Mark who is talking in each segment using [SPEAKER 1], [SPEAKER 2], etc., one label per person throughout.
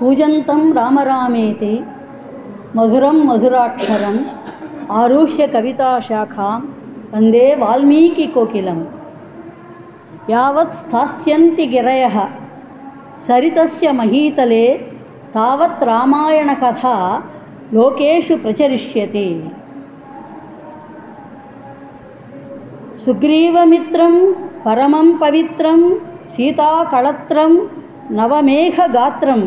[SPEAKER 1] கூஜந்தம் ராமராமேதி மதுரம் மதுராட்சரம் ஆருஹ்ய கவிதாசாखां வந்தே வால்மீகிकोकिलं யாவத் स्थास्यन्ति गिरयः सरितस्य महीतले तावत् रामायणकथा लोकेषु प्रचरिष्यते सुग्रीवमित्रं परमं पवित्रं सीताकळत्रं नवमेघगात्रं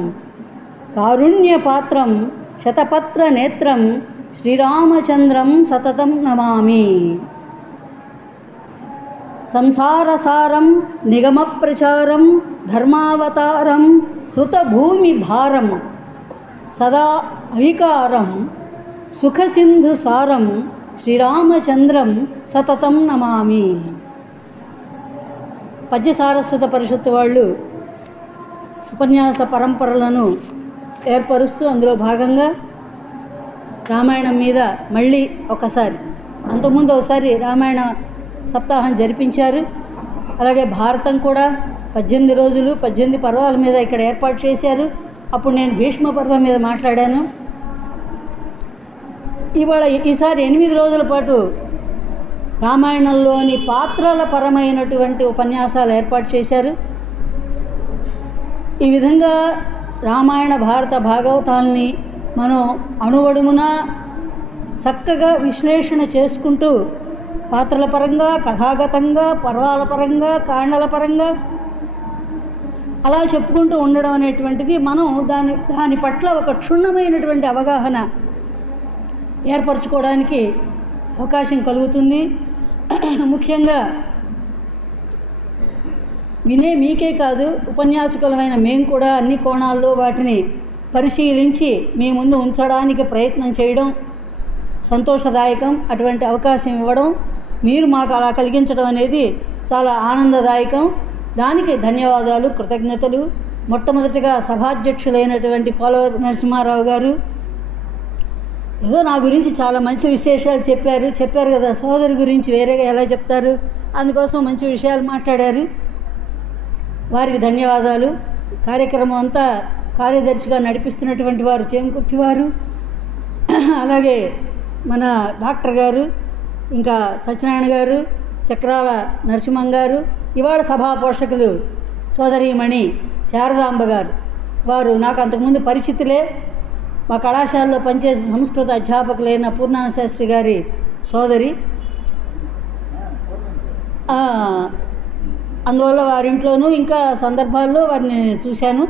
[SPEAKER 1] కారుణ్యపాత్రం శతపత్ర నేత్రం శ్రీరామచంద్రం సతతం నమామి. సంసారసారం నిగమప్రచారం ధర్మావతారం హృతభూమి భారం సదా అవికారం సుఖసింధుసారం శ్రీరామచంద్రం సతతం నమామి. పద్య సారస్వత పరిషత్తు వాళ్ళు ఉపన్యాస పరంపరలను ఏర్పరుస్తూ అందులో భాగంగా రామాయణం మీద మళ్ళీ ఒకసారి అంతకుముందు ఒకసారి రామాయణ సప్తాహం జరిపించారు. అలాగే భారతం కూడా పద్దెనిమిది రోజులు పద్దెనిమిది పర్వాల మీద ఇక్కడ ఏర్పాటు చేశారు. అప్పుడు నేను భీష్మ పర్వం మీద మాట్లాడాను. ఇవాళ ఈసారి ఎనిమిది రోజుల పాటు రామాయణంలోని పాత్రల పరమైనటువంటి ఉపన్యాసాలు ఏర్పాటు చేశారు. ఈ విధంగా రామాయణ భారత భాగవతాల్ని మనం అణువడుమున చక్కగా విశ్లేషణ చేసుకుంటూ పాత్రల పరంగా కథాగతంగా పర్వాల పరంగా కాండల పరంగా అలా చెప్పుకుంటూ ఉండడం అనేటువంటిది మనం దాని దాని పట్ల ఒక క్షుణ్ణమైనటువంటి అవగాహన ఏర్పరచుకోవడానికి అవకాశం కలుగుతుంది. ముఖ్యంగా వినే మీకే కాదు ఉపన్యాసకులమైన మేము కూడా అన్ని కోణాల్లో వాటిని పరిశీలించి మీ ముందు ఉంచడానికి ప్రయత్నం చేయడం సంతోషదాయకం. అటువంటి అవకాశం ఇవ్వడం మీరు మాకు అలా కలిగించడం అనేది చాలా ఆనందదాయకం. దానికి ధన్యవాదాలు కృతజ్ఞతలు. మొట్టమొదటిగా సభాధ్యక్షులైనటువంటి పోలవర్ నరసింహారావు గారు. ఏదో నా గురించి చాలా మంచి విశేషాలు చెప్పారు. చెప్పారు కదా సోదరి గురించి వేరేగా ఎలా చెప్తారు? అందుకోసం మంచి విషయాలు మాట్లాడారు. వారికి ధన్యవాదాలు. కార్యక్రమం అంతా కార్యదర్శిగా నడిపిస్తున్నటువంటి వారు చేమకుర్తి వారు అలాగే మన డాక్టర్ గారు ఇంకా సత్యనారాయణ గారు చక్రాల నరసింహం గారు ఇవాళ సభా పోషకులు సోదరీమణి శారదాంబ గారు. వారు నాకు అంతకుముందు పరిచితులే. మా కళాశాలలో పనిచేసే సంస్కృత అధ్యాపకులైన పూర్ణాశాస్త్రి గారి సోదరి. అందువల్ల వారింట్లోనూ ఇంకా సందర్భాల్లో వారిని నేను చూశాను.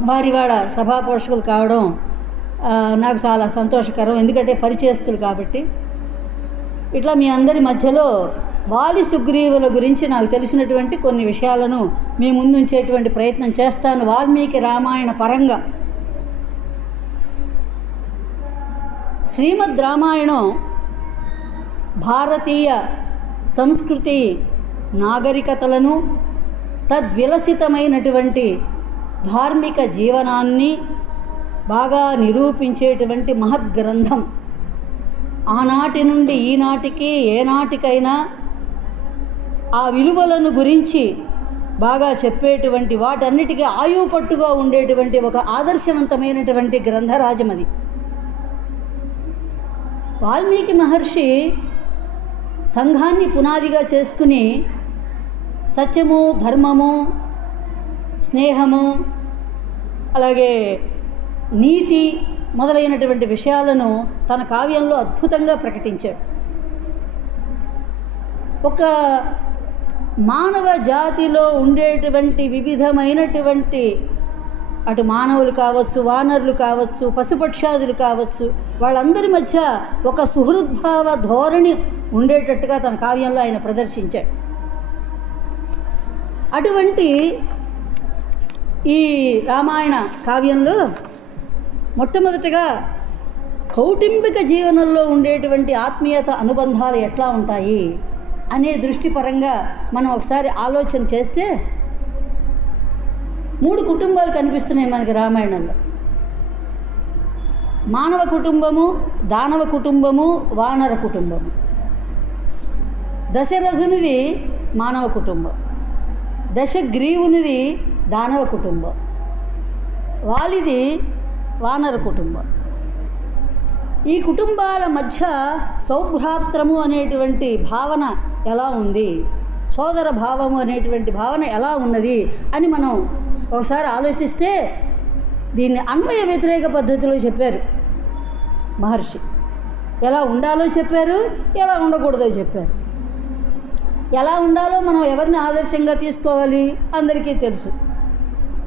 [SPEAKER 1] వారి వాళ్ళ సభా పోషకులు కావడం నాకు చాలా సంతోషకరం. ఎందుకంటే పరిచయస్తులు కాబట్టి. ఇట్లా మీ అందరి మధ్యలో వాలి సుగ్రీవుల గురించి నాకు తెలిసినటువంటి కొన్ని విషయాలను మీ ముందు ఉంచేటువంటి ప్రయత్నం చేస్తాను. వాల్మీకి రామాయణ పరంగా. శ్రీమద్ రామాయణం భారతీయ సంస్కృతి నాగరికతలను తద్విలసితమైనటువంటి ధార్మిక జీవనాన్ని బాగా నిరూపించేటువంటి మహద్గ్రంథం. ఆనాటి నుండి ఈనాటికి ఏనాటికైనా ఆ విలువలను గురించి బాగా చెప్పేటువంటి వాటన్నిటికీ ఆయువు పట్టుగా ఉండేటువంటి ఒక ఆదర్శవంతమైనటువంటి గ్రంథరాజం అది వాల్మీకి మహర్షి సంఘాన్ని పునాదిగా చేసుకుని సత్యము ధర్మము స్నేహము అలాగే నీతి మొదలైనటువంటి విషయాలను తన కావ్యంలో అద్భుతంగా ప్రకటించాడు. ఒక మానవ జాతిలో ఉండేటువంటి వివిధమైనటువంటి అటు మానవులు కావచ్చు వానరులు కావచ్చు పశుపక్షాదులు కావచ్చు వాళ్ళందరి మధ్య ఒక సుహృద్భావ ధోరణి ఉండేటట్టుగా తన కావ్యంలో ఆయన ప్రదర్శించాడు. అటువంటి ఈ రామాయణ కావ్యంలో మొట్టమొదటిగా కౌటుంబిక జీవనంలో ఉండేటువంటి ఆత్మీయత అనుబంధాలు ఎట్లా ఉంటాయి అనే దృష్టిపరంగా మనం ఒకసారి ఆలోచన చేస్తే మూడు కుటుంబాలు కనిపిస్తున్నాయి మనకి రామాయణంలో. మానవ కుటుంబము దానవ కుటుంబము వానర కుటుంబము. దశరథునిది మానవ కుటుంబం. దశగ్రీవునిది దానవ కుటుంబం. వాలిది వానర కుటుంబం. ఈ కుటుంబాల మధ్య సౌభ్రాత్రము అనేటువంటి భావన ఎలా ఉంది? సోదర భావము అనేటువంటి భావన ఎలా ఉన్నది? అని మనం ఒకసారి ఆలోచిస్తే దీన్ని అన్వయ వ్యతిరేక పద్ధతిలో చెప్పారు మహర్షి. ఎలా ఉండాలో చెప్పారు ఎలా ఉండకూడదో చెప్పారు. ఎలా ఉండాలో మనం ఎవరిని ఆదర్శంగా తీసుకోవాలి? అందరికీ తెలుసు.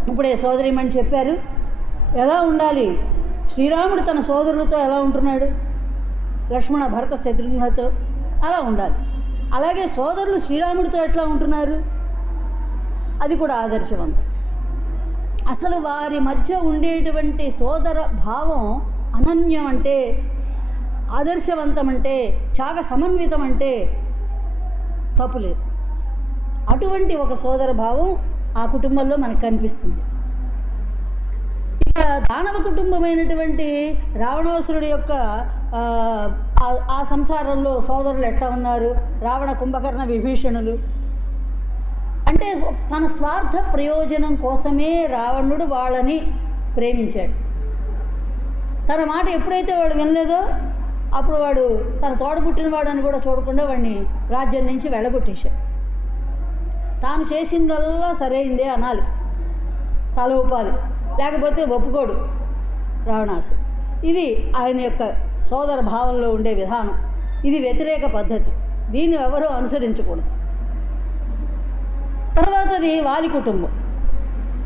[SPEAKER 1] ఇప్పుడే సోదరిమని చెప్పారు ఎలా ఉండాలి? శ్రీరాముడు తన సోదరులతో ఎలా ఉంటున్నాడు? లక్ష్మణ భరత శత్రుఘ్నతో అలా ఉండాలి. అలాగే సోదరులు శ్రీరాముడితో ఎట్లా ఉంటున్నారు? అది కూడా ఆదర్శవంతం. అసలు వారి మధ్య ఉండేటువంటి సోదర భావం అనన్యం అంటే ఆదర్శవంతం అంటే చాగ సమన్వితం అంటే తప్పులేదు అటువంటి ఒక సోదర భావం ఆ కుటుంబంలో మనకు కనిపిస్తుంది. ఇక దానవ కుటుంబమైనటువంటి రావణాసురుడి యొక్క ఆ, ఆ సంసారంలో సోదరులు ఎట్లా ఉన్నారు? రావణ కుంభకర్ణ విభీషణులు. అంటే తన స్వార్థ ప్రయోజనం కోసమే రావణుడు వాళ్ళని ప్రేమించాడు. తన మాట ఎప్పుడైతే వాడు వినలేదో అప్పుడు వాడు తన తోడబుట్టినవాడు అని కూడా చూడకుండా వాడిని రాజ్యం నుంచి వెళ్ళగొట్టేశాడు. తాను చేసిందల్లా సరైందే అనాలి. తల ఊపాలి. లేకపోతే ఒప్పుకోడు రావణాసు. ఇది ఆయన యొక్క సోదర భావంలో ఉండే విధానం. ఇది వ్యతిరేక పద్ధతి. దీన్ని ఎవరూ అనుసరించకూడదు. తర్వాతది వాలి కుటుంబం.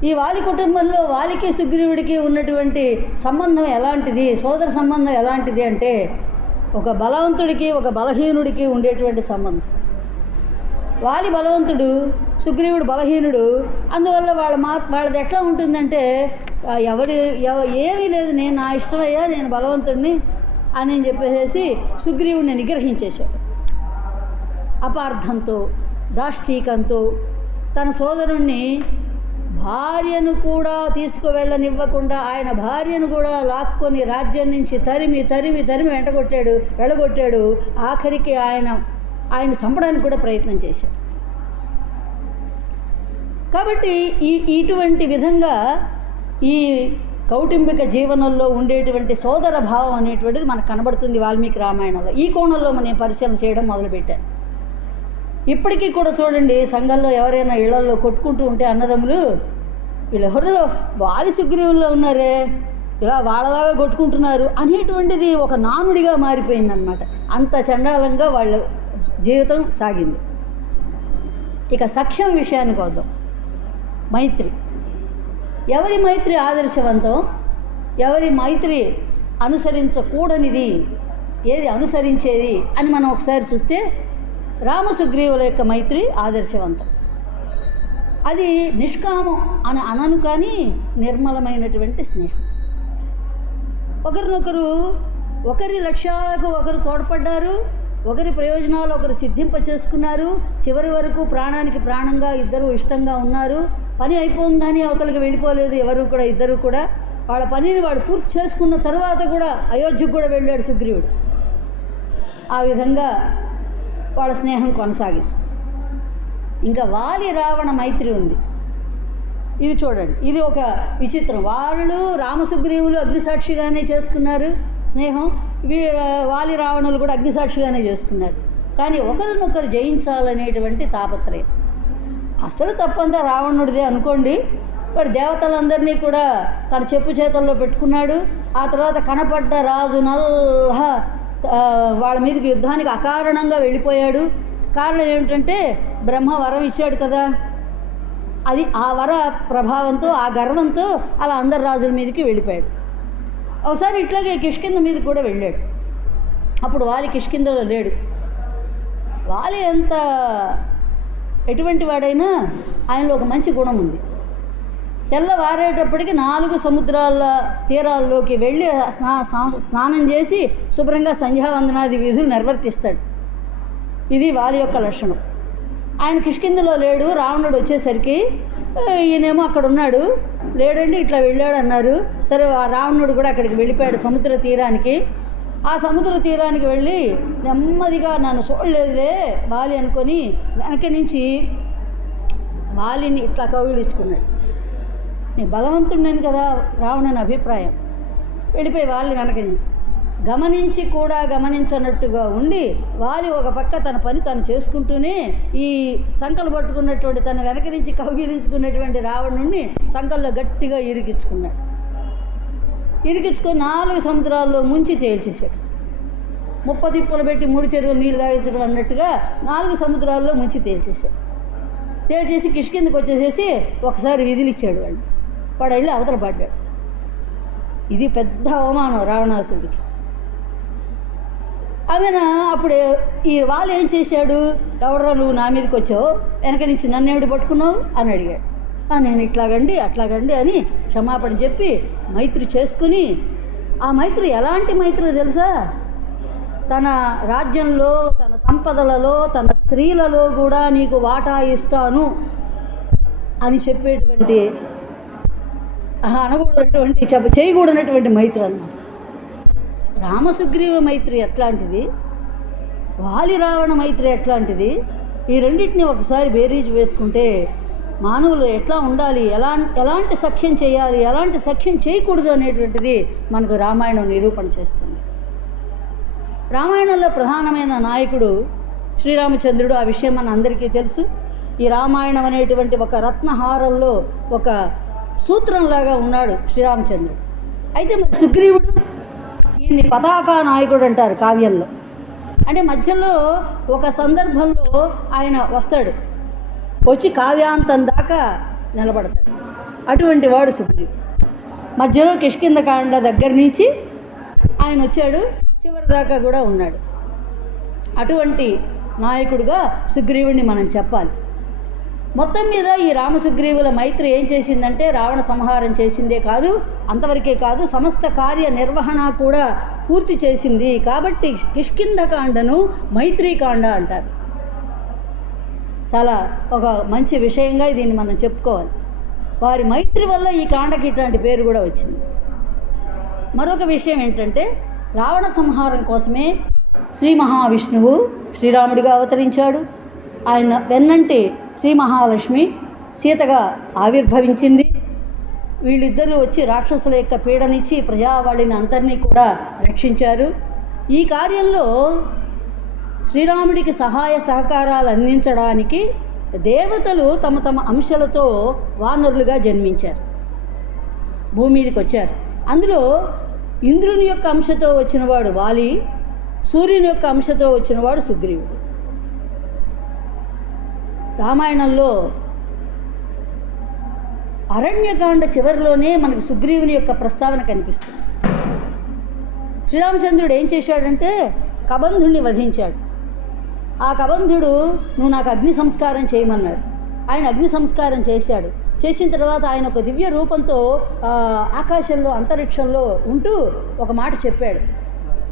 [SPEAKER 1] ఈ వాలి కుటుంబంలో వాలికి సుగ్రీవుడికి ఉన్నటువంటి సంబంధం ఎలాంటిది? సోదర సంబంధం ఎలాంటిది అంటే ఒక బలవంతుడికి ఒక బలహీనుడికి ఉండేటువంటి సంబంధం. వాలి బలవంతుడు సుగ్రీవుడు బలహీనుడు అందువల్ల వాళ్ళ మా వాళ్ళది ఎట్లా ఉంటుందంటే ఎవరి ఎవ- ఏమీ లేదు నేను నా ఇష్టమయ్యా నేను బలవంతుడిని అని చెప్పేసి సుగ్రీవుడిని నిగ్రహించేశాడు. అపార్థంతో దాష్టీకంతో తన సోదరుణ్ణి భార్యను కూడా తీసుకువెళ్ళనివ్వకుండా ఆయన భార్యను కూడా లాక్కొని రాజ్యం నుంచి తరిమి తరిమి తరిమి వెంటగొట్టాడు వెళ్ళగొట్టాడు ఆఖరికి ఆయన ఆయన చంపడానికి కూడా ప్రయత్నం చేశాడు. కాబట్టి ఈ ఇటువంటి విధంగా ఈ కౌటుంబిక జీవనంలో ఉండేటువంటి సోదర భావం అనేటువంటిది మనకు కనబడుతుంది వాల్మీకి రామాయణంలో. ఈ కోణంలో మనం పరిశీలన చేయడం మొదలుపెట్టాను. ఇప్పటికీ కూడా చూడండి సంఘంలో ఎవరైనా ఇళ్ళలో కొట్టుకుంటూ ఉంటే అన్నదమ్ములు వీళ్ళెవరు వాలి సుగ్రీవుల్లో ఉన్నారే ఇలా వాళ్ళలాగా కొట్టుకుంటున్నారు అనేటువంటిది ఒక నానుడిగా మారిపోయిందనమాట అంత చండాలంగా వాళ్ళ జీవితం సాగింది. ఇక సఖ్యం విషయానికి వద్దాం. మైత్రి. ఎవరి మైత్రి ఆదర్శవంతం? ఎవరి మైత్రి అనుసరించకూడనిది? ఏది అనుసరించేది? అని మనం ఒకసారి చూస్తే రామసుగ్రీవుల యొక్క మైత్రి ఆదర్శవంతం. అది నిష్కామం అని అనను కానీ నిర్మలమైనటువంటి స్నేహం. ఒకరినొకరు ఒకరి లక్ష్యాలకు ఒకరు తోడ్పడ్డారు ఒకరి ప్రయోజనాలు ఒకరు సిద్ధింప చేసుకున్నారు చివరి వరకు ప్రాణానికి ప్రాణంగా ఇద్దరు ఇష్టంగా ఉన్నారు. పని అయిపోయిందని అవతలకి వెళ్ళిపోలేదు ఎవరు కూడా ఇద్దరు కూడా. వాళ్ళ పనిని వాడు పూర్తి చేసుకున్న తర్వాత కూడా అయోధ్యకు కూడా వెళ్ళాడు సుగ్రీవుడు. ఆ విధంగా వాళ్ళ స్నేహం కొనసాగింది. ఇంకా వాలి రావణ మైత్రి ఉంది. ఇది చూడండి. ఇది ఒక విచిత్రం. వాళ్ళు రామసుగ్రీవులు అగ్నిసాక్షిగానే చేసుకున్నారు స్నేహం. వీ వాలి రావణులు కూడా అగ్నిసాక్షిగానే చేసుకున్నారు. కానీ ఒకరినొకరు జయించాలనేటువంటి తాపత్రయం. అసలు తప్పంతా రావణుడిదే అనుకోండి. వాడు దేవతలందరినీ కూడా తన చెప్పు చేతుల్లో పెట్టుకున్నాడు. ఆ తర్వాత కనపడ్డ రాజు నల్ల వాళ్ళ మీదకి యుద్ధానికి అకారణంగా వెళ్ళిపోయాడు. కారణం ఏమిటంటే బ్రహ్మ వరం ఇచ్చాడు కదా. అది ఆ వర ప్రభావంతో ఆ గర్వంతో అలా అందరు రాజుల మీదకి వెళ్ళిపోయాడు. ఒకసారి ఇట్లాగే కిష్కింద మీదకి కూడా వెళ్ళాడు. అప్పుడు వాలి కిష్కిందలో లేడు. వాలి ఎంత ఎటువంటి వాడైనా ఆయనలో ఒక మంచి గుణం ఉంది. తెల్లవారేటప్పటికి నాలుగు సముద్రాల తీరాల్లోకి వెళ్ళి స్నా స్నానం చేసి శుభ్రంగా సంధ్యావందనాది విధులు నిర్వర్తిస్తాడు. ఇది వారి యొక్క లక్షణం. ఆయన కిష్కిందులో లేడు రావణుడు వచ్చేసరికి ఈయనేమో అక్కడ ఉన్నాడు లేడండి ఇట్లా వెళ్ళాడు అన్నారు సరే ఆ రావణుడు కూడా అక్కడికి వెళ్ళిపోయాడు సముద్ర తీరానికి. ఆ సముద్ర తీరానికి వెళ్ళి నెమ్మదిగా నన్ను చూడలేదులే బాలి అనుకొని వెనక నుంచి బాలిని ఇట్లా కౌగిలించుకున్నాడు. నేను బలవంతుడిని కదా రావణుని అభిప్రాయం. వెళ్ళిపోయి వాళ్ళని వెనకని గమనించి కూడా గమనించనట్టుగా ఉండి వాలి ఒక పక్క తన పని తను చేసుకుంటూనే ఈ సంకలు పట్టుకున్నటువంటి తన వెనక నుంచి కౌగిలించుకున్నటువంటి రావణుణ్ణి సంకల్లో గట్టిగా ఇరికించుకున్నాడు. ఇరికించుకొని నాలుగు సముద్రాల్లో ముంచి తేల్చేశాడు. ముప్పతిప్పలు పెట్టి మూడు చెరువులు నీళ్ళు తాగించడం అన్నట్టుగా నాలుగు సముద్రాల్లో ముంచి తేల్చేశాడు. తేల్చేసి కిష్కిందకి వచ్చేసేసి ఒకసారి విధిలిచ్చాడు వాడిని. వాడు వెళ్ళి అవతల పడ్డాడు. ఇది పెద్ద అవమానం రావణాసుడికి ఆమెన అప్పుడు ఈ వాళ్ళు ఏం చేశాడు? ఎవడరా నువ్వు నా మీదకి వచ్చావు? వెనక నుంచి నన్ను ఏమిటి పట్టుకున్నావు? అని అడిగాడు. నేను ఇట్లాగండి అట్లాగండి అని క్షమాపణ చెప్పి మైత్రి చేసుకుని ఆ మైత్రి ఎలాంటి మైత్రి తెలుసా? తన రాజ్యంలో తన సంపదలలో తన స్త్రీలలో కూడా నీకు వాటా ఇస్తాను అని చెప్పేటువంటి అనకూడనటువంటి చెప్ప చేయకూడనటువంటి మైత్రి అన్నమాట. రామసుగ్రీవ మైత్రి ఎట్లాంటిది? వాలి రావణ మైత్రి ఎట్లాంటిది? ఈ రెండింటిని ఒకసారి బేరీజ్ వేసుకుంటే మానవులు ఎట్లా ఉండాలి? ఎలా ఎలాంటి సఖ్యం చేయాలి? ఎలాంటి సఖ్యం చేయకూడదు అనేటువంటిది మనకు రామాయణం నిరూపణ చేస్తుంది. రామాయణంలో ప్రధానమైన నాయకుడు శ్రీరామచంద్రుడు ఆ విషయం మన అందరికీ తెలుసు. ఈ రామాయణం అనేటువంటి ఒక రత్నహారంలో ఒక సూత్రంలాగా ఉన్నాడు శ్రీరామచంద్రుడు. అయితే మరి సుగ్రీవుడు ఈయన్ని పతాకా నాయకుడు అంటారు కావ్యంలో. అంటే మధ్యలో ఒక సందర్భంలో ఆయన వస్తాడు. వచ్చి కావ్యాంతం దాకా నిలబడతాడు. అటువంటి వాడు సుగ్రీవుడు. మధ్యలో కిష్కిందకాండ దగ్గర నుంచి ఆయన వచ్చాడు. చివరి దాకా కూడా ఉన్నాడు. అటువంటి నాయకుడిగా సుగ్రీవుడిని మనం చెప్పాలి. మొత్తం మీద ఈ రామసుగ్రీవుల మైత్రి ఏం చేసిందంటే రావణ సంహారం చేసిందే కాదు అంతవరకే కాదు సమస్త కార్య నిర్వహణ కూడా పూర్తి చేసింది. కాబట్టి కిష్కింధకాండను మైత్రీకాండ అంటారు. చాలా ఒక మంచి విషయంగా దీన్ని మనం చెప్పుకోవాలి. వారి మైత్రి వల్ల ఈ కాండకి ఇట్లాంటి పేరు కూడా వచ్చింది. మరొక విషయం ఏంటంటే రావణ సంహారం కోసమే శ్రీ మహావిష్ణువు శ్రీరాముడిగా అవతరించాడు. ఆయన వెన్నంటి శ్రీ మహాలక్ష్మి సీతగా ఆవిర్భవించింది. వీళ్ళిద్దరూ వచ్చి రాక్షసుల యొక్క పీడనిచ్చి ప్రజావాళిని అందరినీ కూడా రక్షించారు. ఈ కార్యంలో శ్రీరాముడికి సహాయ సహకారాలు అందించడానికి దేవతలు తమ తమ అంశాలతో వానరులుగా జన్మించారు. భూమి మీదకి వచ్చారు. అందులో ఇంద్రుని యొక్క అంశతో వచ్చినవాడు వాలి సూర్యుని యొక్క అంశతో వచ్చినవాడు సుగ్రీవుడు. రామాయణంలో అరణ్యకాండ చివరిలోనే మనకు సుగ్రీవుని యొక్క ప్రస్తావన కనిపిస్తుంది. శ్రీరామచంద్రుడు ఏం చేశాడంటే కబంధుణ్ణి వధించాడు. ఆ కబంధుడు నువ్వు నాకు అగ్ని సంస్కారం చేయమన్నాడు. ఆయన అగ్ని సంస్కారం చేశాడు. చేసిన తర్వాత ఆయన ఒక దివ్య రూపంతో ఆకాశంలో అంతరిక్షంలో ఉంటూ ఒక మాట చెప్పాడు.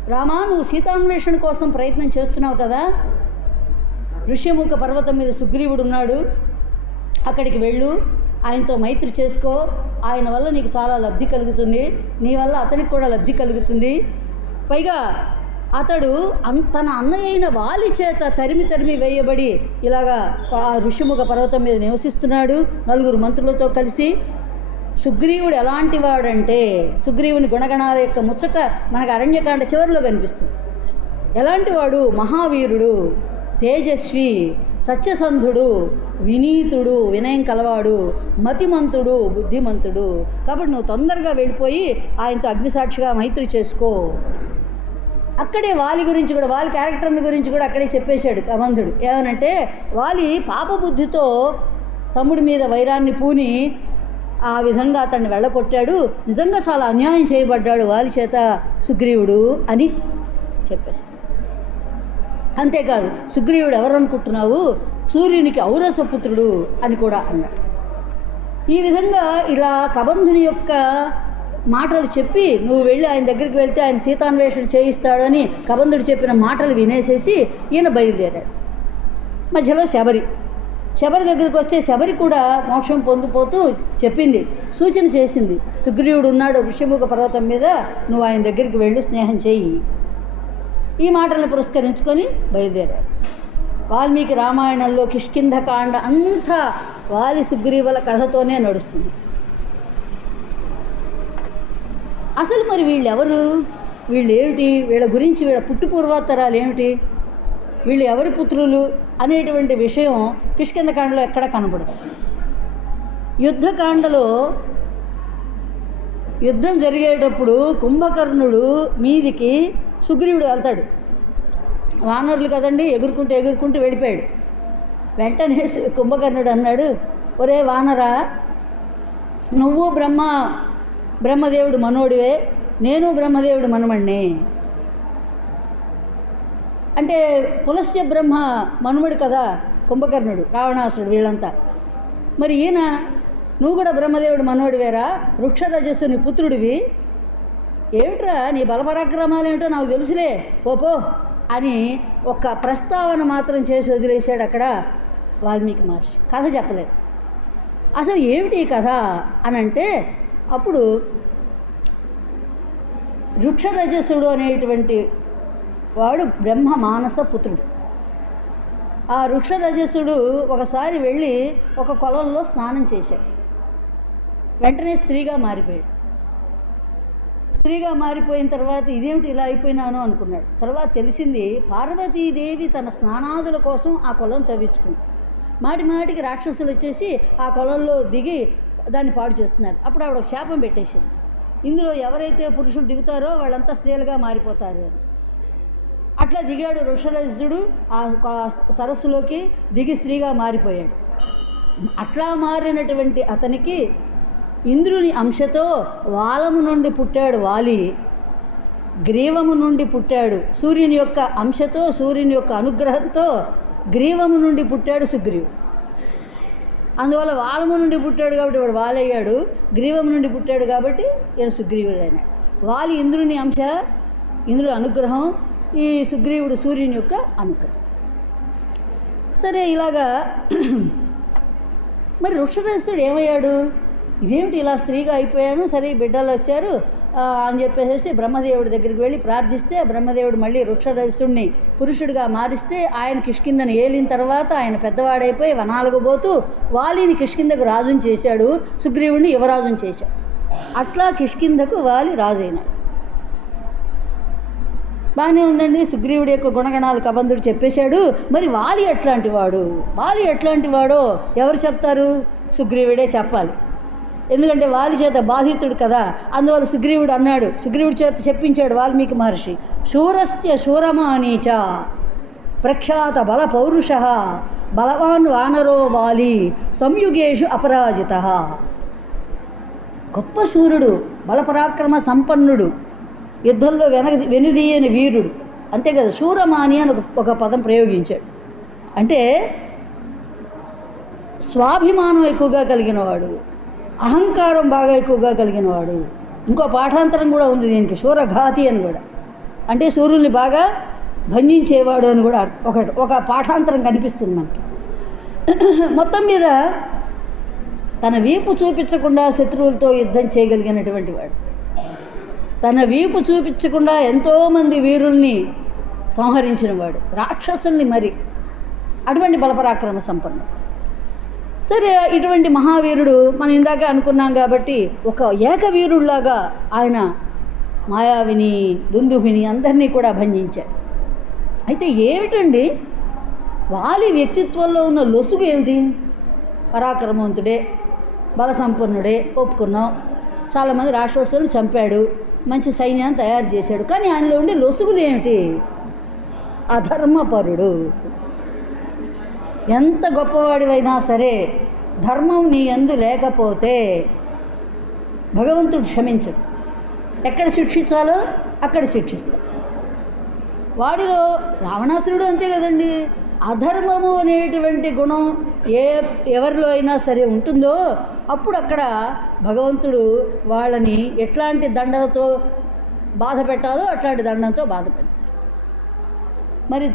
[SPEAKER 1] రామా నువ్వు సీతాన్వేషణ కోసం ప్రయత్నం చేస్తున్నావు కదా ఋషిముఖ పర్వతం మీద సుగ్రీవుడు ఉన్నాడు. అక్కడికి వెళ్ళు. ఆయనతో మైత్రి చేసుకో. ఆయన వల్ల నీకు చాలా లబ్ధి కలుగుతుంది. నీ వల్ల అతనికి కూడా లబ్ధి కలుగుతుంది. పైగా అతడు అన్ తన అన్నయ్య అయిన వాలి చేత తరిమి తరిమి వేయబడి ఇలాగా ఆ ఋషిముఖ పర్వతం మీద నివసిస్తున్నాడు నలుగురు మంత్రులతో కలిసి. సుగ్రీవుడు ఎలాంటి వాడంటే సుగ్రీవుని గుణగణాల యొక్క ముచ్చట మనకు అరణ్యకాండ చివరిలో కనిపిస్తుంది. ఎలాంటి వాడు? మహావీరుడు. తేజస్వి సత్యసంధుడు వినీతుడు వినయం కలవాడు మతిమంతుడు బుద్ధిమంతుడు. కాబట్టి నువ్వు తొందరగా వెళ్ళిపోయి ఆయనతో అగ్నిసాక్షిగా మైత్రి చేసుకో. అక్కడే వాలి గురించి కూడా వాలి క్యారెక్టర్ని గురించి కూడా అక్కడే చెప్పేశాడు కమంధుడు ఏమనంటే వాలి పాపబుద్ధితో తమ్ముడి మీద వైరాన్ని పూని ఆ విధంగా అతన్ని వెళ్ళగొట్టాడు. నిజంగా చాలా అన్యాయం చేయబడ్డాడు వాలి చేత సుగ్రీవుడు అని చెప్పేసి అంతేకాదు సుగ్రీవుడు ఎవరు అనుకుంటున్నావు సూర్యునికి ఔరసపుత్రుడు అని కూడా అన్నాడు. ఈ విధంగా ఇలా కబంధుని యొక్క మాటలు చెప్పి నువ్వు వెళ్ళి ఆయన దగ్గరికి వెళ్తే ఆయన సీతాన్వేషణ చేయిస్తాడని కబంధుడు చెప్పిన మాటలు వినేసేసి ఈయన బయలుదేరాడు. మధ్యలో శబరి. శబరి దగ్గరికి వస్తే శబరి కూడా మోక్షం పొందిపోతూ చెప్పింది సూచన చేసింది సుగ్రీవుడు ఉన్నాడు ఋషిముఖ పర్వతం మీద నువ్వు ఆయన దగ్గరికి వెళ్ళి స్నేహం చేయి. ఈ మాటలను పురస్కరించుకొని బయలుదేరాడు వాల్మీకి రామాయణంలో కిష్కింధకాండ అంతా వాలి సుగ్రీవుల కథతోనే నడుస్తుంది. అసలు మరి వీళ్ళు ఎవరు వీళ్ళు ఏమిటి వీళ్ళ గురించి వీళ్ళ పుట్టు పూర్వోత్తరాలు ఏమిటి? వీళ్ళు ఎవరి పుత్రులు? అనేటువంటి విషయం కిష్కింధకాండలో ఎక్కడ కనబడదు. యుద్ధకాండలో యుద్ధం జరిగేటప్పుడు కుంభకర్ణుడు మీదికి సుగ్రీవుడు వెళ్తాడు. వానరులు కదండి ఎగురుకుంటూ ఎగురుకుంటూ వెళ్ళిపోయాడు. వెంటనే కుంభకర్ణుడు అన్నాడు ఒరే వానరా నువ్వు బ్రహ్మ బ్రహ్మదేవుడు మనోడివే నేను బ్రహ్మదేవుడు మనమణ్ణి. అంటే పులస్త్య బ్రహ్మ మనుమడు కదా కుంభకర్ణుడు రావణాసురుడు వీళ్ళంతా. మరి ఈయన నువ్వు కూడా బ్రహ్మదేవుడు మనోడివేరా వృక్షరజస్సుని పుత్రుడివి ఏమిట్రా నీ బలపరాక్రమాలు ఏమిటో నాకు తెలుసులే. పోపో అని ఒక ప్రస్తావన మాత్రం చేసి వదిలేశాడు అక్కడ వాల్మీకి మహర్షి. కథ చెప్పలేదు. అసలు ఏమిటి ఈ కథ అని అంటే అప్పుడు వృక్షరజసుడు అనేటువంటి వాడు బ్రహ్మ మానస పుత్రుడు. ఆ వృక్షరజసుడు ఒకసారి వెళ్ళి ఒక కొలంలో స్నానం చేశాడు. వెంటనే స్త్రీగా మారిపోయాడు. స్త్రీగా మారిపోయిన తర్వాత ఇదేమిటి ఇలా అయిపోయినాను అనుకున్నాడు. తర్వాత తెలిసింది పార్వతీదేవి తన స్నానాదుల కోసం ఆ కొలం తవ్వించుకుంది. మాటి మాటికి రాక్షసులు వచ్చేసి ఆ కొలంలో దిగి దాన్ని పాడు చేస్తున్నారు. అప్పుడు ఆవిడ ఒక శాపం పెట్టేసింది. ఇందులో ఎవరైతే పురుషులు దిగుతారో వాళ్ళంతా స్త్రీలుగా మారిపోతారు అని. అట్లా దిగాడు వృషరాజుడు ఆ సరస్సులోకి దిగి స్త్రీగా మారిపోయాడు. అట్లా మారినటువంటి అతనికి ఇంద్రుని అంశతో వాలము నుండి పుట్టాడు వాలి. గ్రీవము నుండి పుట్టాడు సూర్యుని యొక్క అంశతో సూర్యుని యొక్క అనుగ్రహంతో గ్రీవము నుండి పుట్టాడు సుగ్రీవు అందువల్ల వాలము నుండి పుట్టాడు కాబట్టి వాడు వాలయ్యాడు గ్రీవం నుండి పుట్టాడు కాబట్టి ఈయన సుగ్రీవుడు వాలి ఇంద్రుని అంశ ఇంద్రుడి అనుగ్రహం ఈ సుగ్రీవుడు సూర్యుని యొక్క అనుగ్రహం. సరే ఇలాగా మరి వృక్షరసుడు ఏమయ్యాడు? ఇదేమిటి ఇలా స్త్రీగా అయిపోయాను? సరే బిడ్డలు వచ్చారు. అని చెప్పేసి బ్రహ్మదేవుడి దగ్గరికి వెళ్ళి ప్రార్థిస్తే బ్రహ్మదేవుడు మళ్ళీ వృక్షరసుడిని పురుషుడిగా మారిస్తే ఆయన కిష్కిందను ఏలిన తర్వాత ఆయన పెద్దవాడైపోయి వనాలకు పోతూ వాలిని కిష్కిందకు రాజుని చేశాడు. సుగ్రీవుడిని యువరాజుని చేశాడు. అట్లా కిష్కిందకు వాలి రాజైనాడు. బాగానే ఉందండి. సుగ్రీవుడి యొక్క గుణగణాలు కబంధుడు చెప్పేశాడు. మరి వాలి ఎట్లాంటి వాడు? వాలి ఎట్లాంటి వాడో ఎవరు చెప్తారు? సుగ్రీవుడే చెప్పాలి. ఎందుకంటే వాలి చేత బాధితుడు కదా. అందువల్ల సుగ్రీవుడు అన్నాడు సుగ్రీవుడి చేత చెప్పించాడు వాల్మీకి మహర్షి శూరస్య శూరమానీచ ప్రఖ్యాత బల పౌరుష బలవాన్ వానరో వాలి సంయుగేషు అపరాజిత. గొప్ప సూర్యుడు బలపరాక్రమ సంపన్నుడు యుద్ధంలో వెనక వెనుదీయని వీరుడు. అంతే కదా శూరమాని అని ఒక ఒక పదం ప్రయోగించాడు. అంటే స్వాభిమానం ఎక్కువగా కలిగినవాడు. అహంకారం బాగా ఎక్కువగా కలిగినవాడు ఇంకో పాఠాంతరం కూడా ఉంది దీనికి శూరఘాతి అని కూడా. అంటే సూర్యుల్ని బాగా భంజించేవాడు అని కూడా ఒక ఒక పాఠాంతరం కనిపిస్తుంది మనకి. మొత్తం మీద తన వీపు చూపించకుండా శత్రువులతో యుద్ధం చేయగలిగినటువంటి వాడు. తన వీపు చూపించకుండా ఎంతోమంది వీరుల్ని సంహరించిన వాడు. రాక్షసుల్ని మరి. అటువంటి బలపరాక్రమ సంపన్నుడు. సరే ఇటువంటి మహావీరుడు మనం ఇందాక అనుకున్నాం కాబట్టి ఒక ఏకవీరుడిలాగా ఆయన మాయావిని దుందుభిని అందరినీ కూడా భంజించాడు అయితే ఏమిటండి? వాలి వ్యక్తిత్వంలో ఉన్న లొసుగు ఏమిటి? పరాక్రమవంతుడే బలసంపన్నుడే ఒప్పుకున్నాం. చాలామంది రాక్షసులను చంపాడు మంచి సైన్యాన్ని తయారు చేశాడు. కానీ ఆయనలో ఉండే లొసుగులు ఏమిటి? అధర్మపరుడు. ఎంత గొప్పవాడివైనా సరే ధర్మం నీ ఎందు లేకపోతే భగవంతుడు క్షమించడు. ఎక్కడ శిక్షించాలో అక్కడ శిక్షిస్తా వాడిలో రావణాసురుడు అంతే కదండి. అధర్మము అనేటువంటి గుణం ఏ ఎవరిలో అయినా సరే ఉంటుందో అప్పుడు అక్కడ భగవంతుడు వాళ్ళని ఎట్లాంటి దండలతో బాధ పెట్టాలో అట్లాంటి దండంతో బాధ పెడతాడు. మరి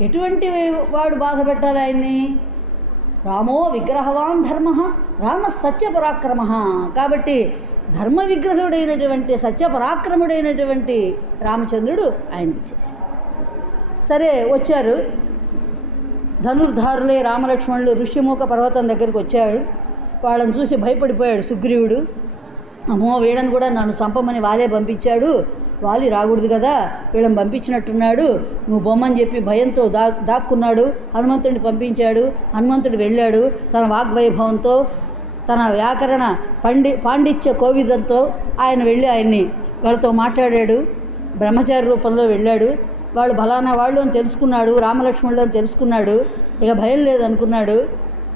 [SPEAKER 1] ఎటువంటి వాడు బాధ పెట్టాలి ఆయన్ని? రామో విగ్రహవాన్ ధర్మ రామ సత్యపరాక్రమ. కాబట్టి ధర్మ విగ్రహుడైనటువంటి సత్యపరాక్రముడైనటువంటి రామచంద్రుడు ఆయనకి చేశాడు సరే వచ్చారు. ధనుర్ధారులే రామలక్ష్మణులు ఋష్యముఖ పర్వతం దగ్గరికి వచ్చాడు వాళ్ళని చూసి భయపడిపోయాడు సుగ్రీవుడు. అమ్మో వీళ్ళని కూడా నన్ను చంపమని వాళ్ళే పంపించాడు. వాలి రాకూడదు కదా? వీళ్ళని పంపించినట్టున్నాడు. నువ్వు బొమ్మని చెప్పి భయంతో దా దాక్కున్నాడు. హనుమంతుడిని పంపించాడు. హనుమంతుడు వెళ్ళాడు. తన వాగ్వైభవంతో తన వ్యాకరణ పండి పాండిత్య కోవిదంతో ఆయన వెళ్ళి ఆయన్ని వాళ్ళతో మాట్లాడాడు. బ్రహ్మచారి రూపంలో వెళ్ళాడు. వాళ్ళు బలానా వాళ్ళు అని తెలుసుకున్నాడు. రామలక్ష్మణులు అని తెలుసుకున్నాడు. ఇక భయం లేదనుకున్నాడు.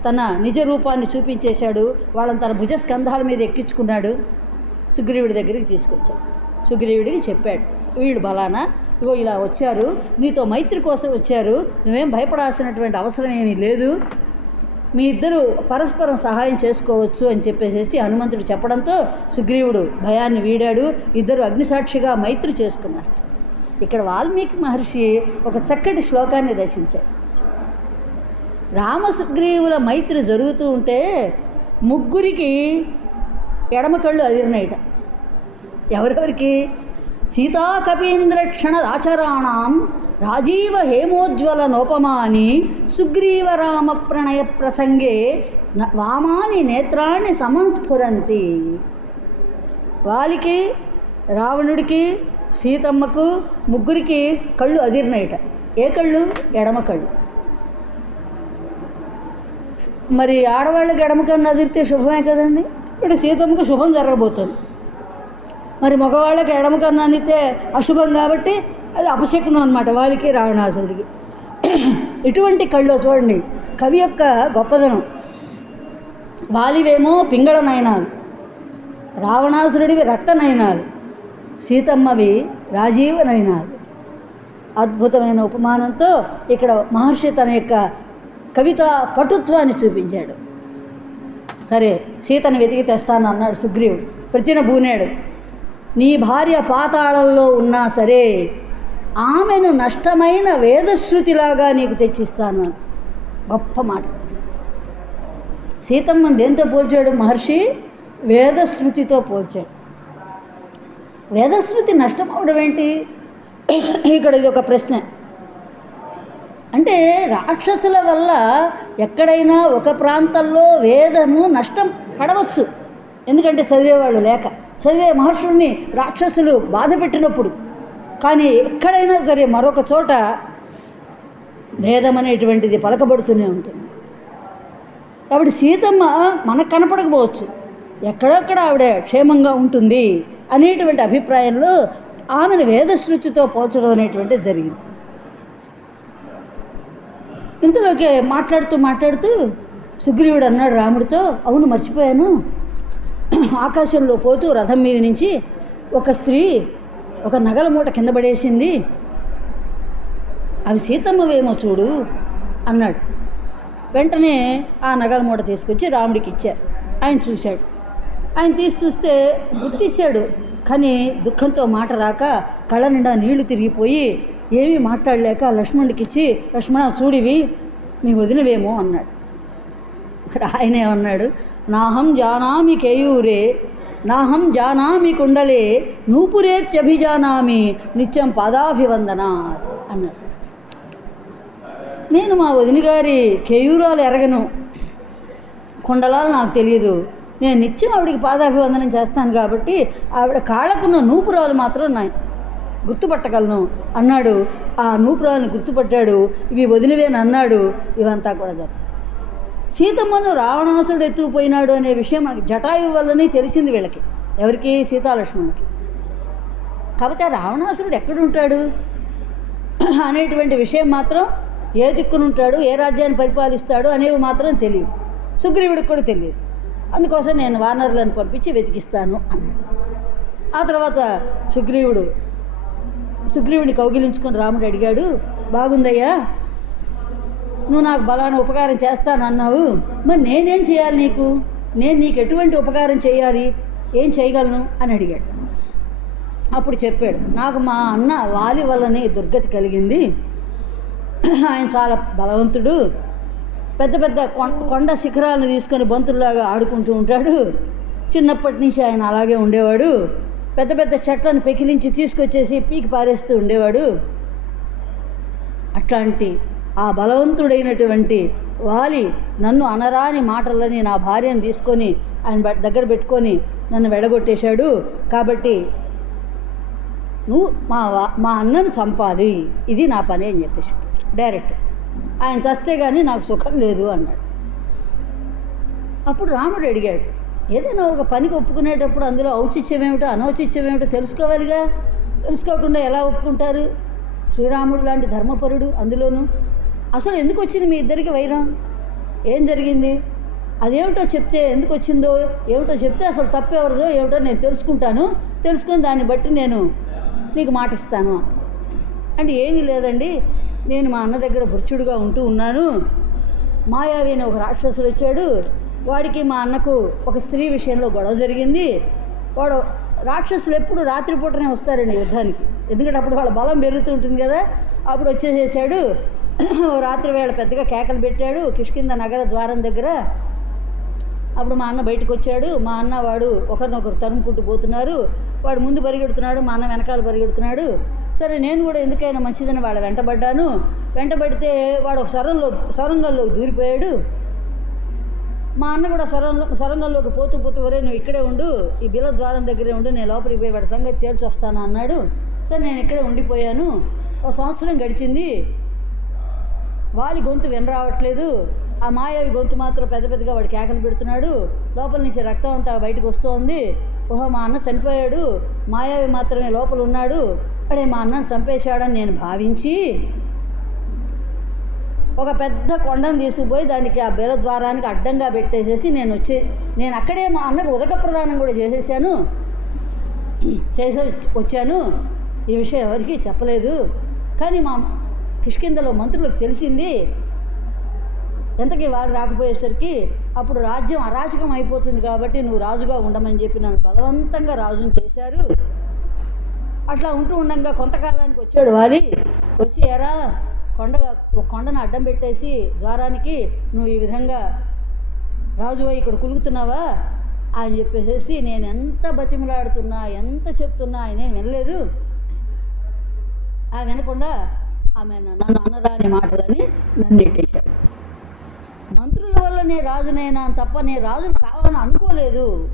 [SPEAKER 1] తన నిజ రూపాన్ని చూపించేశాడు. వాళ్ళని తన భుజస్కంధాల మీద ఎక్కించుకున్నాడు. సుగ్రీవుడి దగ్గరికి తీసుకొచ్చాడు. సుగ్రీవుడికి చెప్పాడు. వీళ్ళు బలానా? ఇగో ఇలా వచ్చారు. నీతో మైత్రి కోసం వచ్చారు. నువ్వేం భయపడాల్సినటువంటి అవసరం ఏమీ లేదు. మీ ఇద్దరు పరస్పరం సహాయం చేసుకోవచ్చు అని చెప్పేసి హనుమంతుడు చెప్పడంతో సుగ్రీవుడు భయాన్ని వీడాడు. ఇద్దరు అగ్నిసాక్షిగా మైత్రి చేసుకున్నారు. ఇక్కడ వాల్మీకి మహర్షి ఒక చక్కటి శ్లోకాన్ని దర్శించాయి రామ సుగ్రీవుల మైత్రి జరుగుతూ ఉంటే ముగ్గురికి ఎడమ కళ్ళు అదిరినాయట. ఎవరెవరికి? సీతా కపీంద్ర క్షణ ఆచరాణం రాజీవ హేమోజ్వల నోపమాని సుగ్రీవ రామ ప్రణయ ప్రసంగే న- వామాని నేత్రాన్ని సంస్ఫురంతి వాలికి రావణుడికి సీతమ్మకు ముగ్గురికి కళ్ళు అదిరినాయట. ఏ కళ్ళు? ఎడమ కళ్ళు. మరి ఆడవాళ్ళకి ఎడమ కన్ను అదిరితే శుభమే కదండి. ఇప్పుడు సీతమ్మకు శుభం జరగబోతుంది. మరి మగవాళ్ళకి ఎడమ కన్నా అనితే అశుభం కాబట్టి అది అపశకునం అనమాట వాళ్ళకి రావణాసురుడికి. ఇటువంటి కళ్ళు చూడండి కవి యొక్క గొప్పదనం. వాలివేమో పింగళ నయనాలు రావణాసురుడివి రక్త నయనాలు సీతమ్మవి రాజీవ నయనాలు. అద్భుతమైన ఉపమానంతో ఇక్కడ మహర్షి తన యొక్క కవిత పటుత్వాన్ని చూపించాడు. సరే సీతను వెతికి తెస్తాను అన్నాడు సుగ్రీవుడు ప్రతిన భూనేడు. నీ భార్య పాతాళంలో ఉన్నా సరే ఆమెను నష్టమైన వేదశ్రుతిలాగా నీకు తెచ్చిస్తాను గొప్ప మాట. సీతమ్మను దేంతో పోల్చాడు? మహర్షి వేదశ్రుతితో పోల్చాడు. వేదశ్రుతి నష్టం అవడం ఏంటి? ఇక్కడ ఇది ఒక ప్రశ్న. అంటే రాక్షసుల వల్ల ఎక్కడైనా ఒక ప్రాంతంలో వేదము నష్టం పడవచ్చు. ఎందుకంటే చదివేవాళ్ళు లేక. చదివే మహర్షుల్ని రాక్షసులు బాధ పెట్టినప్పుడు. కానీ ఎక్కడైనా సరే మరొక చోట భేదం అనేటువంటిది పలకబడుతూనే ఉంటుంది. కాబట్టి సీతమ్మ మనకు కనపడకపోవచ్చు. ఎక్కడొక్కడ ఆవిడ క్షేమంగా ఉంటుంది అనేటువంటి అభిప్రాయంలో ఆమెను వేదశృతితో పోల్చడం అనేటువంటిది జరిగింది. ఇంతలోకి మాట్లాడుతూ మాట్లాడుతూ సుగ్రీవుడు అన్నాడు రాముడితో అవును మర్చిపోయాను. ఆకాశంలో పోతూ రథం మీద నుంచి ఒక స్త్రీ ఒక నగల మూట కింద పడేసింది. అవి సీతమ్మవేమో చూడు అన్నాడు. వెంటనే ఆ నగల మూట తీసుకొచ్చి రాముడికి ఇచ్చారు. ఆయన చూశాడు. ఆయన తీసి చూస్తే గుర్తిచ్చాడు. కానీ దుఃఖంతో మాట రాక కళ్ళ నిండా నీళ్ళు తిరిగిపోయి ఏమీ మాట్లాడలేక లక్ష్మణుడికి ఇచ్చి లక్ష్మణ చూడివి మీ వదినవేమో అన్నాడు. మరి ఆయన ఏమన్నాడు? నాహం జానామి కేయూరే నాహం జానామి కుండలే నూపురేత్యభిజానామి నిత్యం పాదాభివందనాత్ అన్నాడు. నేను మా వదిన గారి కేయూరాలు ఎరగను. కుండలాలు నాకు తెలియదు. నేను నిత్యం ఆవిడకి పాదాభివందనం చేస్తాను కాబట్టి ఆవిడ కాళ్ళకున్న నూపురాలు మాత్రం నా గుర్తుపట్టగలను. అన్నాడు. ఆ నూపురాలను గుర్తుపట్టాడు. ఇవి వదిలివేనన్నాడు. ఇవంతా కూడా జరిగింది సీతమ్మను రావణాసుడు ఎత్తుకుపోయినాడు అనే విషయం మనకి జటాయు వల్లనే తెలిసింది వీళ్ళకి. ఎవరికి? సీతాలక్ష్మణునికి కాకపోతే రావణాసురుడు ఎక్కడుంటాడు? అనేటువంటి విషయం మాత్రం ఏ దిక్కునుంటాడు? ఏ రాజ్యాన్ని పరిపాలిస్తాడు? అనేవి మాత్రం తెలియదు సుగ్రీవుడికి కూడా తెలియదు. అందుకోసం నేను వానరులను పంపించి వెతికిస్తాను అన్నాడు. ఆ తర్వాత సుగ్రీవుడు సుగ్రీవుడిని కౌగిలించుకొని రాముడు అడిగాడు బాగుందయ్యా నువ్వు నాకు బలాన్ని ఉపకారం చేస్తాను అన్నావు. మరి నేనేం చేయాలి నీకు? నేను నీకు ఎటువంటి ఉపకారం చేయాలి? ఏం చేయగలను? అని అడిగాడు. అప్పుడు చెప్పాడు నాకు మా అన్న వాలి వల్లనే దుర్గతి కలిగింది. ఆయన చాలా బలవంతుడు. పెద్ద పెద్ద కొండ శిఖరాలను తీసుకొని బంతుల్లాగా ఆడుకుంటూ ఉంటాడు. చిన్నప్పటి నుంచి ఆయన అలాగే ఉండేవాడు. పెద్ద పెద్ద చెట్లను పెకిలించి తీసుకొచ్చేసి పీకి పారేస్తూ ఉండేవాడు. అట్లాంటి ఆ బలవంతుడైనటువంటి వాలి నన్ను అనరాని మాటలని నా భార్యను తీసుకొని ఆయన దగ్గర పెట్టుకొని నన్ను వెళ్ళగొట్టేశాడు కాబట్టి నువ్వు మా మా అన్నను చంపాలి. ఇది నా పని అని చెప్పేసి. డైరెక్ట్. ఆయన చస్తే కానీ నాకు సుఖం లేదు అన్నాడు. అప్పుడు రాముడు అడిగాడు ఏదైనా ఒక పనికి ఒప్పుకునేటప్పుడు అందులో ఔచిత్యమేమిటో అనౌచిత్యమేమిటో తెలుసుకోవాలిగా? తెలుసుకోకుండా ఎలా ఒప్పుకుంటారు? శ్రీరాముడు లాంటి ధర్మపరుడు అందులోనూ. అసలు ఎందుకు వచ్చింది మీ ఇద్దరికి వైరం? ఏం జరిగింది? అదేమిటో చెప్తే ఎందుకు వచ్చిందో ఏమిటో చెప్తే అసలు తప్పెవరిదో ఏమిటో నేను తెలుసుకుంటాను. తెలుసుకుని దాన్ని బట్టి నేను నీకు మాటిస్తాను అంటే ఏమీ లేదండి. నేను మా అన్న దగ్గర బుర్చుడుగా ఉంటూ ఉన్నాను. మాయావి అనే ఒక రాక్షసుడు వచ్చాడు. వాడికి మా అన్నకు ఒక స్త్రీ విషయంలో గొడవ జరిగింది. వాడు రాక్షసులు ఎప్పుడు రాత్రిపూటనే వస్తారండి యుద్ధానికి. ఎందుకంటే అప్పుడు వాళ్ళ బలం పెరుగుతుంటుంది కదా. అప్పుడు వచ్చేసేసాడు. రాత్రి వేళ పెద్దగా కేకలు పెట్టాడు. కిష్కింద నగర ద్వారం దగ్గర అప్పుడు మా అన్న బయటకు వచ్చాడు. మా అన్న వాడు ఒకరినొకరు తరుముకుంటూ పోతున్నారు. వాడు ముందు పరిగెడుతున్నాడు మా అన్న వెనకాల పరిగెడుతున్నాడు. సరే నేను కూడా ఎందుకైనా మంచిదని వాళ్ళ వెంటబడ్డాను. వెంటబడితే వాడు ఒక సొరంలో సొరంగంలోకి దూరిపోయాడు. మా అన్న కూడా సొరంలో సొరంగంలోకి పోతూ పోతూ ఒరే నువ్వు ఇక్కడే ఉండు. ఈ బిల ద్వారం దగ్గరే ఉండు. నేను లోపలికి పోయి వాడి సంగతి తేల్చి వస్తాను అన్నాడు. సరే నేను ఇక్కడే ఉండిపోయాను. ఒక సంవత్సరం గడిచింది. వాలి గొంతు వినరావట్లేదు. ఆ మాయావి గొంతు మాత్రం పెద్ద పెద్దగా వాడు కేకలు పెడుతున్నాడు. లోపల నుంచి రక్తం అంతా బయటకు వస్తోంది. ఓహో మా అన్న చనిపోయాడు. మాయావి మాత్రమే లోపల ఉన్నాడు. అడే మా అన్నను చంపేశాడని నేను భావించి ఒక పెద్ద కొండను తీసుకుపోయి దానికి ఆ బెల ద్వారానికి అడ్డంగా పెట్టేసేసి నేను వచ్చి నేను అక్కడే మా అన్నకు ఉదక ప్రదానం కూడా చేసేసాను. చేసే వచ్చాను. ఈ విషయం ఎవరికీ చెప్పలేదు. కానీ మా కిష్కిందలో మంత్రులకు తెలిసింది. ఎంతకీ వారు రాకపోయేసరికి అప్పుడు రాజ్యం అరాచకం అయిపోతుంది కాబట్టి నువ్వు రాజుగా ఉండమని చెప్పి నన్ను బలవంతంగా రాజుని చేశారు. అట్లా ఉంటూ ఉండగా కొంతకాలానికి వచ్చాడు వాలి. వచ్చి ఎరా కొండ ఒక కొండను అడ్డం పెట్టేసి ద్వారానికి నువ్వు ఈ విధంగా రాజు ఇక్కడ కులుగుతున్నావా? అని చెప్పేసి నేను ఎంత బతిమలాడుతున్నా ఎంత చెప్తున్నా ఆయనే వినలేదు. ఆ వినకుండా ఆమె నన్ను అనరాని మాటలని నన్ను నెట్టేశాడు మంత్రుల వల్ల నేను రాజునైనా తప్ప నేను రాజును కావాలని అనుకోలేదు.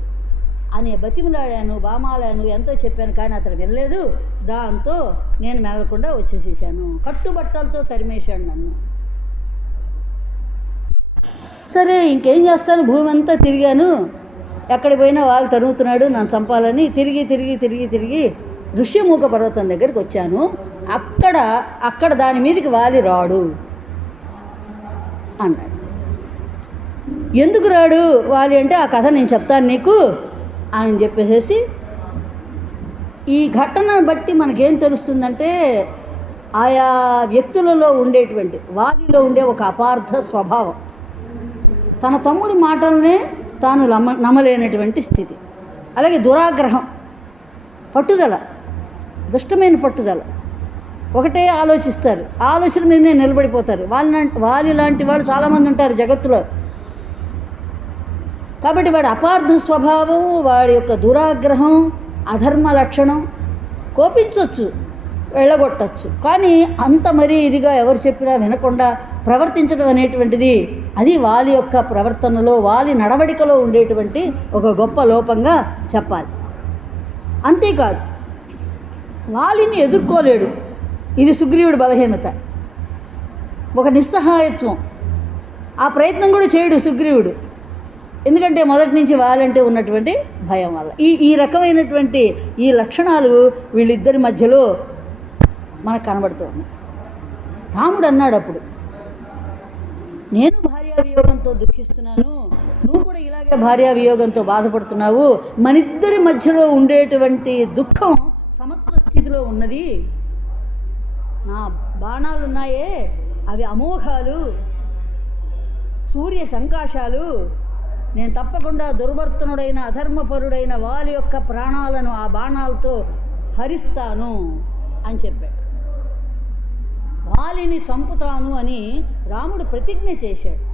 [SPEAKER 1] అని బతిమలాడాను బామాలాను ఎంతో చెప్పాను కానీ అతను వినలేదు. దాంతో నేను మెదలకుండా వచ్చేసేసాను. కట్టుబట్టలతో తరిమేశాడు నన్ను. సరే ఇంకేం చేస్తాను? భూమి అంతా తిరిగాను. ఎక్కడ పోయినా వాళ్ళు తరుగుతున్నాడు నన్ను చంపాలని. తిరిగి తిరిగి తిరిగి తిరిగి ఋష్యమూక పర్వతం దగ్గరికి వచ్చాను. అక్కడ అక్కడ దాని మీదకి వాలి రాడు అన్నాడు. ఎందుకు రాడు వాలి అంటే ఆ కథ నేను చెప్తాను నీకు అని చెప్పేసి ఈ ఘటన బట్టి మనకేం తెలుస్తుందంటే ఆయా వ్యక్తులలో ఉండేటువంటి వారిలో ఉండే ఒక అపార్థ స్వభావం. తన తమ్ముడి మాటలనే తాను నమ్మ నమ్మలేనటువంటి స్థితి. అలాగే దురాగ్రహం పట్టుదల. దుష్టమైన పట్టుదల. ఒకటే ఆలోచిస్తారు. ఆలోచన మీదనే నిలబడిపోతారు. వాళ్ళ వారి లాంటి వాళ్ళు చాలామంది ఉంటారు జగత్తులో. కాబట్టి వాడి అపార్థ స్వభావం వాడి యొక్క దురాగ్రహం అధర్మ లక్షణం కోపించవచ్చు వెళ్ళగొట్టచ్చు. కానీ అంత మరీ ఇదిగా ఎవరు చెప్పినా వినకుండా ప్రవర్తించడం అనేటువంటిది అది వాలి యొక్క ప్రవర్తనలో వాలి నడవడికలో ఉండేటువంటి ఒక గొప్ప లోపంగా చెప్పాలి. అంతేకాదు వాలిని ఎదుర్కోలేడు. ఇది సుగ్రీవుడి బలహీనత. ఒక నిస్సహాయత్వం. ఆ ప్రయత్నం కూడా చేయడు సుగ్రీవుడు. ఎందుకంటే మొదటి నుంచి వాళ్ళంటే ఉన్నటువంటి భయం వల్ల. ఈ ఈ రకమైనటువంటి ఈ లక్షణాలు వీళ్ళిద్దరి మధ్యలో మనకు కనబడుతూ ఉన్నాయి. రాముడు అన్నాడు అప్పుడు నేను భార్యావియోగంతో దుఃఖిస్తున్నాను. నువ్వు కూడా ఇలాగే భార్యావియోగంతో బాధపడుతున్నావు. మనిద్దరి మధ్యలో ఉండేటువంటి దుఃఖం సమత్వ స్థితిలో ఉన్నది. నా బాణాలు ఉన్నాయే అవి అమోఘాలు. సూర్య సంకాశాలు. నేను తప్పకుండా దుర్వర్తనుడైన అధర్మపరుడైన వాలి యొక్క ప్రాణాలను ఆ బాణాలతో హరిస్తాను అని చెప్పాడు. వాలిని చంపుతాను అని రాముడు ప్రతిజ్ఞ చేశాడు.